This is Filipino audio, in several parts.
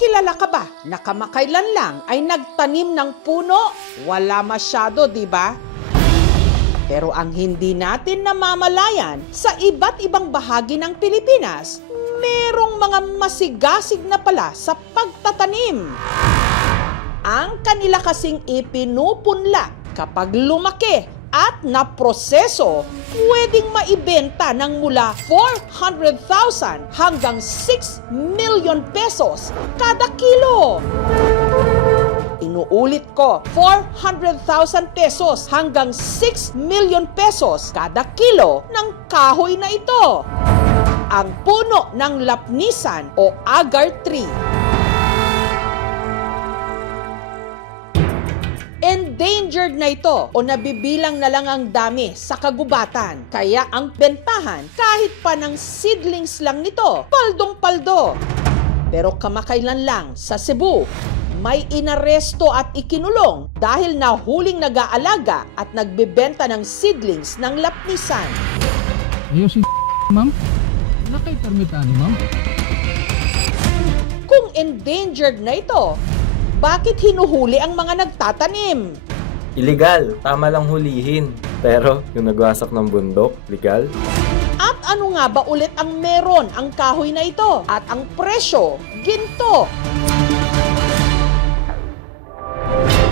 kilala ka ba na kamakailan lang ay nagtanim ng puno? Wala masyado, di ba? Pero ang hindi natin namamalayan, sa iba't ibang bahagi ng Pilipinas, merong mga masigasig na pala sa pagtatanim. Ang kanila kasing ipinupunla kapag lumaki at naproseso, pwedeng maibenta ng mula 400,000 hanggang 6 million pesos kada kilo. Inuulit ko, 400,000 pesos hanggang 6 million pesos kada kilo ng kahoy na ito. Ang puno ng lapnisan o agar tree. Endangered na ito o nabibilang na lang ang dami sa kagubatan. Kaya ang bentahan kahit pa ng seedlings lang nito, paldong-paldo. Pero kamakailan lang sa Cebu, may inaresto at ikinulong dahil nahuling nag-aalaga at nagbebenta ng seedlings ng lapnisan. Ayos si ma'am? Nakay permita ni ma'am? Kung endangered na ito, bakit hinuhuli ang mga nagtatanim? Illegal, tama lang hulihin. Pero yung nagwasak ng bundok, legal? At ano nga ba ulit ang meron ang kahoy na ito? At ang presyo, ginto.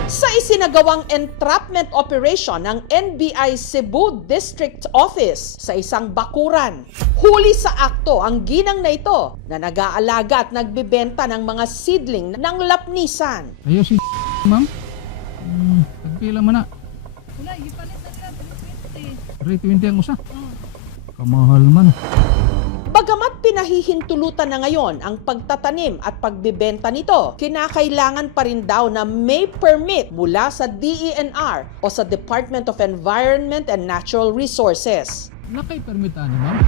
Sa isinagawang entrapment operation ng NBI Cebu District Office sa isang bakuran, huli sa akto ang ginang na ito na nag-aalaga at nagbebenta ng mga seedling ng lapnisan. Ayos si ma'am? Tagpila man na. Wala, ipalit na nila 320. 320 ang usa. Kamahal man. Bagamat pinahihintulutan na ngayon ang pagtatanim at pagbebenta nito, kinakailangan pa rin daw na may permit mula sa DENR o sa Department of Environment and Natural Resources. Nakay permita ni ma'am?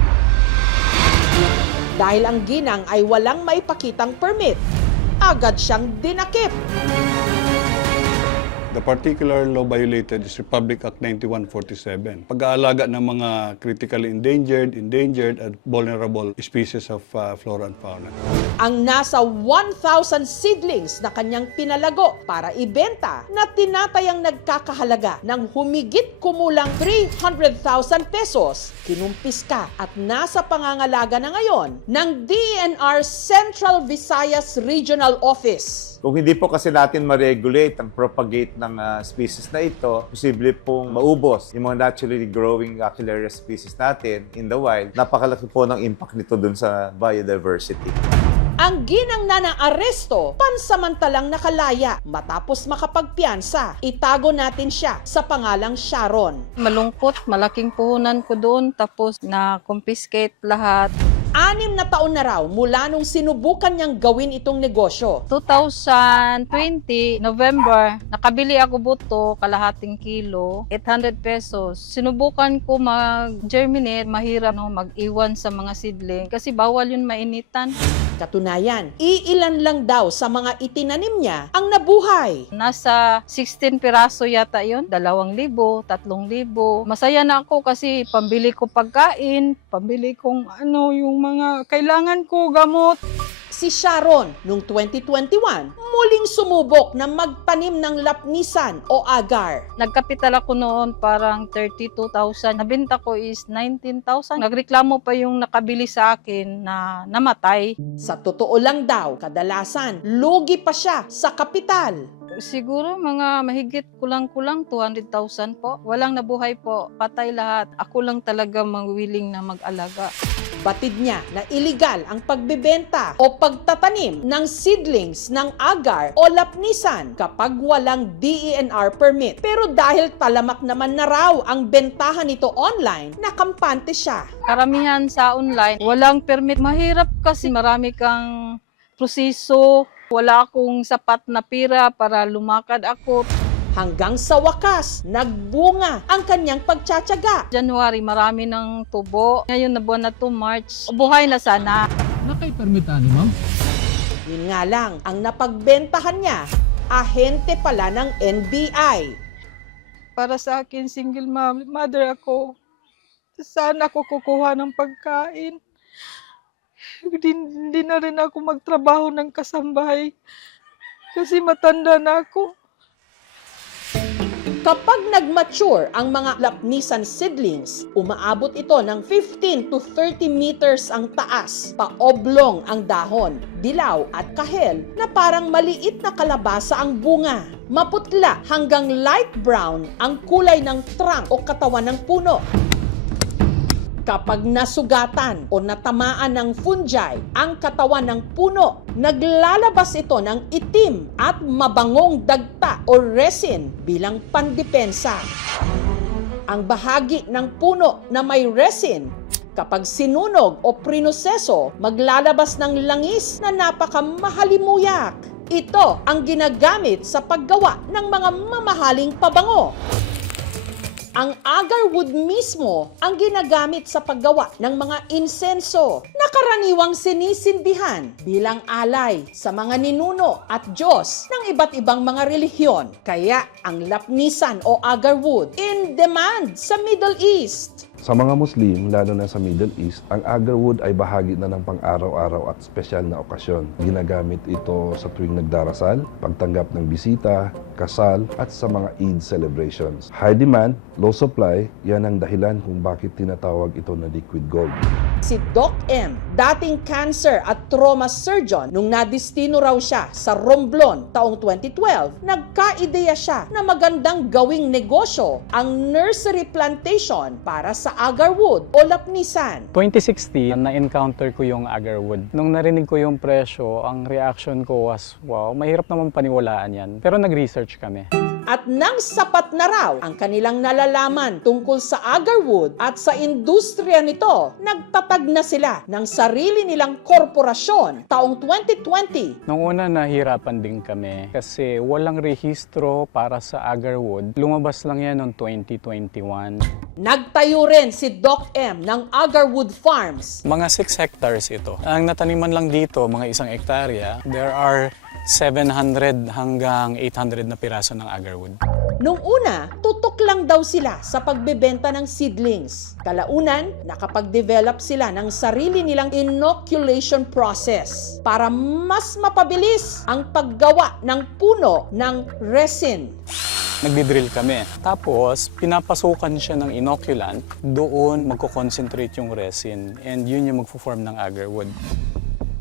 Dahil ang ginang ay walang maipakitang permit, agad siyang dinakip. The particular law violated is Republic Act 9147. Pag-aalaga ng mga critically endangered, and vulnerable species of flora and fauna. Ang nasa 1,000 seedlings na kanyang pinalago para ibenta na tinatayang nagkakahalaga ng humigit kumulang 300,000 pesos, kinumpiska at nasa pangangalaga na ngayon ng DENR Central Visayas Regional Office. Kung hindi po kasi natin ma-regulate ang propagate ng species na ito, posible pong maubos yung mga naturally growing Aquilaria species natin in the wild. Napakalaki po ng impact nito dun sa biodiversity. Ang ginang na naaresto, pansamantalang nakalaya matapos makapagpiyansa. Itago natin siya sa pangalang Sharon. Malungkot, malaking puhunan ko doon, tapos na-confiscate lahat. 6 na taon na raw mula nung sinubukan niyang gawin itong negosyo. 2020, November, nakabili ako buto, kalahating kilo, 800 pesos. Sinubukan ko mag-germinate, mahirap mag-iwan sa mga seedling kasi bawal yun mainitan. Katunayan, iilan lang daw sa mga itinanim niya ang nabuhay. Nasa 16 piraso yata yun, 2,000, 3,000. Masaya na ako kasi pambili ko pagkain, pambili kong yung mga kailangan ko, gamot. Si Sharon, noong 2021, muling sumubok na magtanim ng lapnisan o agar. Nagkapital ako noon parang 32,000. Nabenta ko is 19,000. Nagreklamo pa yung nakabili sa akin na namatay. Sa totoo lang daw, kadalasan, lugi pa siya sa kapital. Siguro mga mahigit kulang-kulang 200,000 po. Walang nabuhay po. Patay lahat. Ako lang talaga willing na mag-alaga. Batid niya na iligal ang pagbebenta o pagtatanim ng seedlings ng agar o lapnisan kapag walang DENR permit. Pero dahil talamak naman na raw ang bentahan nito online, nakampante siya. Karamihan sa online, walang permit. Mahirap kasi marami kang proseso. Wala akong sapat na pira para lumakad ako. Hanggang sa wakas, nagbunga ang kanyang pagtsatsaga. January, marami ng tubo. Ngayon na buwan na to, March. Buhay na sana. Nakay permita ni ma'am? Yun nga lang, ang napagbentahan niya, ahente pala ng NBI. Para sa akin, single mother ako. Saan ako kukuha ng pagkain? Hindi na rin ako magtrabaho ng kasambahay kasi matanda na ako. Kapag nag-mature ang mga lapnisan seedlings, umaabot ito ng 15 to 30 meters ang taas, paoblong ang dahon, dilaw at kahel na parang maliit na kalabasa ang bunga. Maputla hanggang light brown ang kulay ng trunk o katawan ng puno. Kapag nasugatan o natamaan ng fungi ang katawan ng puno, naglalabas ito ng itim at mabangong dagta o resin bilang pandepensa. Ang bahagi ng puno na may resin, kapag sinunog o prinoseso, maglalabas ng langis na napakamahalimuyak. Ito ang ginagamit sa paggawa ng mga mamahaling pabango. Ang agarwood mismo ang ginagamit sa paggawa ng mga insenso na karaniwang sinisindihan bilang alay sa mga ninuno at Diyos ng iba't ibang mga relihiyon. Kaya ang lapnisan o agarwood in demand sa Middle East. Sa mga Muslim, lalo na sa Middle East, ang agarwood ay bahagi na ng pang-araw-araw at espesyal na okasyon. Ginagamit ito sa tuwing nagdarasal, pagtanggap ng bisita, kasal, at sa mga Eid celebrations. High demand, low supply, yan ang dahilan kung bakit tinatawag ito na liquid gold. Si Doc M, dating cancer at trauma surgeon, nung nadistino raw siya sa Romblon taong 2012, nagka-ideya siya na magandang gawing negosyo ang nursery plantation para sa agarwood o lapnisan. 2016, na-encounter ko yung agarwood. Nung narinig ko yung presyo, ang reaction ko was, wow, mahirap naman paniwalaan yan. Pero nag-research kami. At nang sapat na raw ang kanilang nalalaman tungkol sa agarwood at sa industriya nito, nagtatag na sila ng sarili nilang korporasyon taong 2020. Nung una, nahirapan din kami kasi walang rehistro para sa agarwood. Lumabas lang yan noong 2021. Nagtayo rin si Doc M ng Agarwood Farms. Mga 6 hectares ito. Ang nataniman lang dito, mga 1 hektarya, there are 700 hanggang 800 na piraso ng agarwood. Nung una, tutok lang daw sila sa pagbebenta ng seedlings. Kalaunan, nakapag-develop sila ng sarili nilang inoculation process para mas mapabilis ang paggawa ng puno ng resin. Nagdi-drill kami. Tapos, pinapasukan siya ng inoculant. Doon magko-concentrate yung resin and yun yung magfo-form ng agarwood.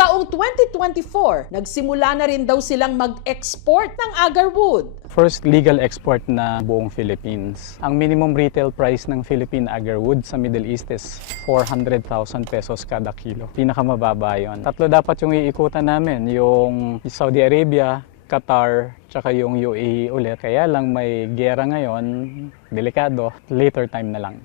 Taong 2024, nagsimula na rin daw silang mag-export ng agarwood. First legal export na buong Philippines. Ang minimum retail price ng Philippine agarwood sa Middle East is 400,000 pesos kada kilo. Pinakamababa yun. 3 dapat yung iikutan namin, yung Saudi Arabia, Qatar, tsaka yung UAE ulit. Kaya lang may gera ngayon, delikado, later time na lang.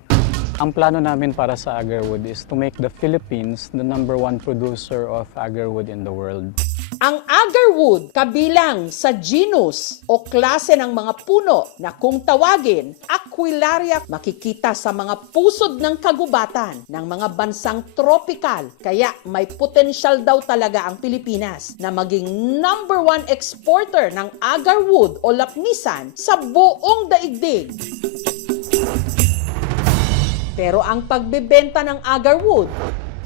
Ang plano namin para sa agarwood is to make the Philippines the #1 producer of agarwood in the world. Ang agarwood kabilang sa genus o klase ng mga puno na kung tawagin, Aquilaria, makikita sa mga pusod ng kagubatan ng mga bansang tropical. Kaya may potensyal daw talaga ang Pilipinas na maging #1 exporter ng agarwood o lapnisan sa buong daigdig. Pero ang pagbebenta ng agarwood,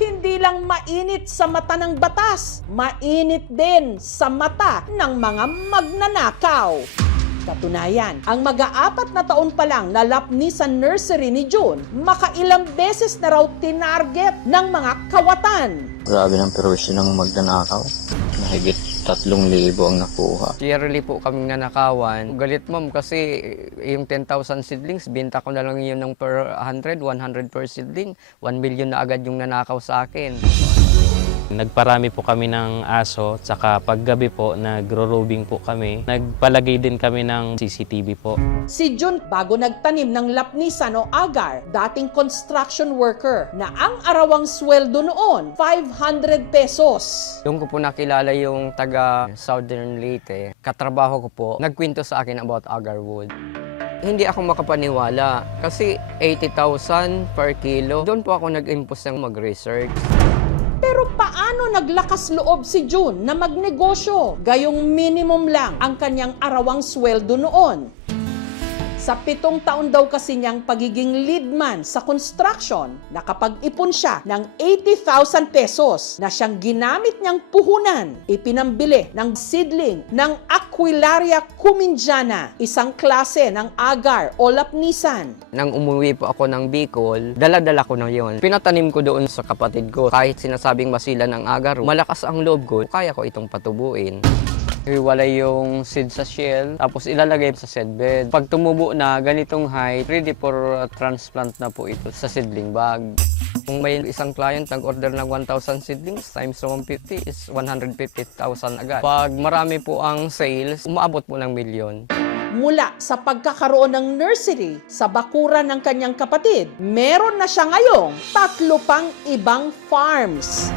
hindi lang mainit sa mata ng batas, mainit din sa mata ng mga magnanakaw. Katunayan, ang mag-4 na taon pa lang na lapnisan nursery ni June, makailang beses na raw tinarget ng mga kawatan. Grabe ng perwisyo ng magnanakaw. Mahigit 3,000 ang nakuha. Yearly po kaming nanakawan. Galit ma'am kasi yung 10,000 seedlings, binta ko na lang yun ng per 100 per seedling. 1 million na agad yung nanakaw sa akin. Nagparami po kami ng aso, tsaka paggabi po, nagro-roving po kami. Nagpalagay din kami ng CCTV po. Si June, bago nagtanim ng lapnisan o agar, dating construction worker na ang arawang sweldo noon, 500 pesos. Doon ko po nakilala yung taga Southern Leyte. Katrabaho ko po, nagkwento sa akin about agarwood. Hindi ako makapaniwala kasi 80,000 per kilo. Doon po ako nag-impose ng mag-research. Pero paano naglakas loob si June na magnegosyo? Gayong minimum lang ang kanyang arawang sweldo noon. Sa 7 taon daw kasi niyang pagiging leadman sa construction, nakapag-ipon siya ng 80,000 pesos na siyang ginamit niyang puhunan. Ipinambili ng seedling ng Aquilaria cumingiana, isang klase ng agar o lapnisan. Nang umuwi po ako ng Bicol, dala-dala ko na yon. Pinatanim ko doon sa kapatid ko. Kahit sinasabing masila ng agar, malakas ang loob ko, kaya ko itong patubuin. Iwalay yung seed sa shell, tapos ilalagay sa seedbed. Pag tumubo na ganitong height, ready for transplant na po ito sa seedling bag. Kung may isang client nag-order ng 1,000 seedlings times 150 is 150,000 agad. Pag marami po ang sales, umaabot po ng milyon. Mula sa pagkakaroon ng nursery sa bakuran ng kanyang kapatid, meron na siya ngayong 3 pang ibang farms.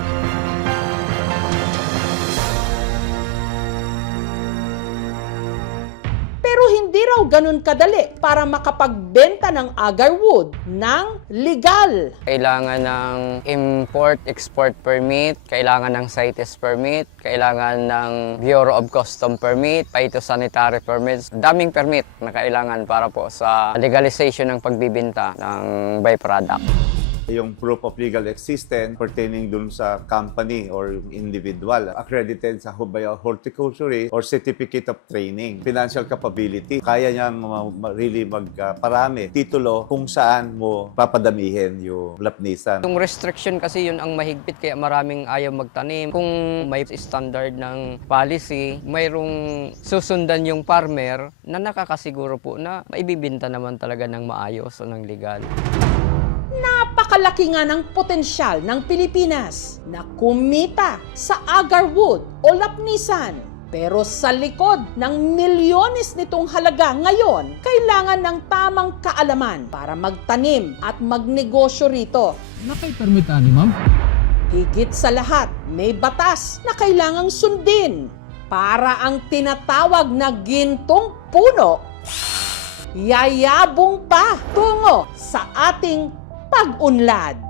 Pero hindi raw ganun kadali para makapagbenta ng agarwood ng legal. Kailangan ng import-export permit, kailangan ng CITES permit, kailangan ng Bureau of Custom permit, phytosanitary permits. Daming permit na kailangan para po sa legalization ng pagbibenta ng byproduct. Yung proof of legal existence pertaining dun sa company or individual, accredited sa Hubaya Horticulturist or certificate of training, financial capability, kaya niyang really magparami titulo kung saan mo papadamihin yung lapnisan. Yung restriction kasi yun ang mahigpit kaya maraming ayaw magtanim. Kung may standard ng policy, mayroong susundan yung farmer na nakakasiguro po na maibibinta naman talaga ng maayos o ng legal. Napakalaki nga ng potensyal ng Pilipinas na kumita sa agarwood o lapnisan. Pero sa likod ng milyones nitong halaga ngayon, kailangan ng tamang kaalaman para magtanim at magnegosyo rito. Nakay-permita ni ma'am? Higit sa lahat, may batas na kailangang sundin para ang tinatawag na gintong puno yayabong pa tungo sa ating pag-unlad.